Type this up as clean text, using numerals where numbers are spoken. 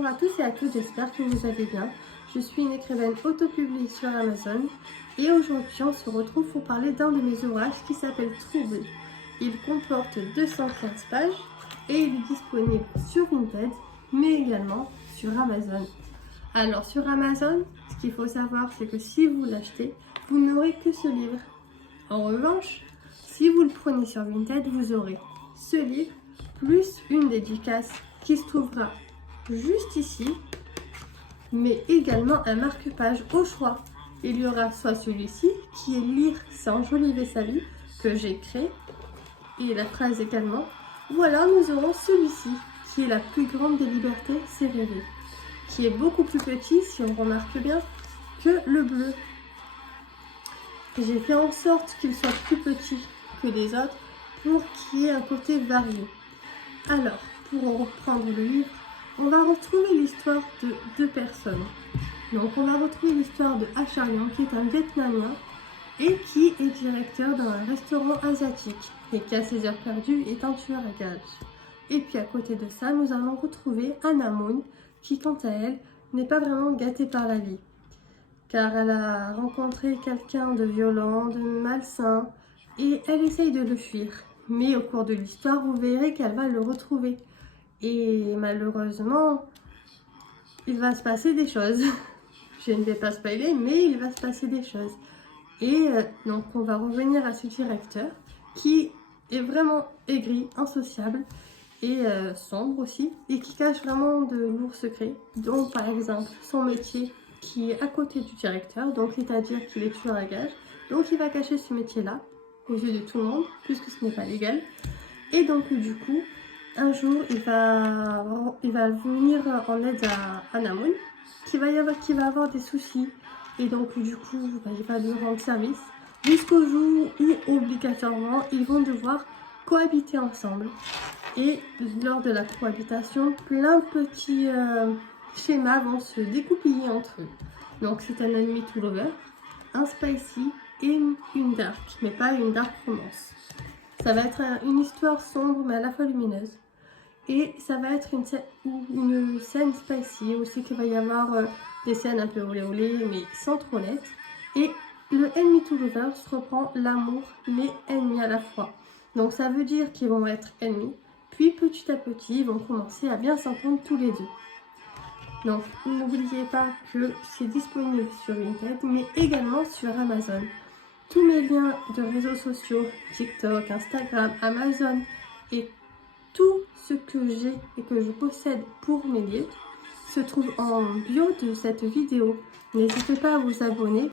Bonjour à tous et à toutes, j'espère que vous allez bien. Je suis une écrivaine autopubliée sur Amazon et aujourd'hui on se retrouve pour parler d'un de mes ouvrages qui s'appelle Trouble. Il comporte 215 pages et il est disponible sur Vinted mais également sur Amazon. Alors sur Amazon, ce qu'il faut savoir c'est que si vous l'achetez, vous n'aurez que ce livre. En revanche, si vous le prenez sur Vinted, vous aurez ce livre plus une dédicace qui se trouvera juste ici, mais également un marque-page au choix. Il y aura soit celui-ci qui est lire c'est enjoliver sa vie que j'ai créé et la phrase également, ou alors nous aurons celui-ci qui est la plus grande des libertés, c'est rêver, qui est beaucoup plus petit si on remarque bien que le bleu. J'ai fait en sorte qu'il soit plus petit que les autres pour qu'il y ait un côté varié. Alors, pour reprendre le livre, on va retrouver l'histoire de deux personnes. Donc on va retrouver l'histoire de Acharyan qui est un Vietnamien et qui est directeur d'un restaurant asiatique et qui à ses heures perdues est un tueur à gages. Et puis à côté de ça, nous allons retrouver Anna Moon qui quant à elle n'est pas vraiment gâtée par la vie. Car elle a rencontré quelqu'un de violent, de malsain et elle essaye de le fuir. Mais au cours de l'histoire, vous verrez qu'elle va le retrouver. Et malheureusement, il va se passer des choses. Je ne vais pas spoiler, mais il va se passer des choses. Et donc, on va revenir à ce directeur qui est vraiment aigri, insociable et sombre aussi, et qui cache vraiment de lourds secrets, dont par exemple son métier qui est à côté du directeur, donc c'est-à-dire qu'il est tueur à gages. Donc, il va cacher ce métier-là aux yeux de tout le monde, puisque ce n'est pas légal. Et donc, du coup, un jour, il va venir en aide à Anna Moon, qui va avoir des soucis. Et donc, du coup, il va lui rendre service jusqu'au jour où, obligatoirement, ils vont devoir cohabiter ensemble. Et lors de la cohabitation, plein de petits schémas vont se découpiller entre eux. Donc, c'est un ennemi to lover, un spicy et une dark, mais pas une dark romance. Ça va être une histoire sombre, mais à la fois lumineuse. Et ça va être une scène spicy aussi, qu'il va y avoir des scènes un peu olé olé, mais sans trop l'être. Et le enemy to lovers reprend l'amour, mais ennemis à la fois. Donc ça veut dire qu'ils vont être ennemis, puis petit à petit, ils vont commencer à bien s'entendre tous les deux. Donc n'oubliez pas que c'est disponible sur Vinted, mais également sur Amazon. Tous mes liens de réseaux sociaux, TikTok, Instagram, Amazon et tout ce que j'ai et que je possède pour mes livres se trouve en bio de cette vidéo. N'hésitez pas à vous abonner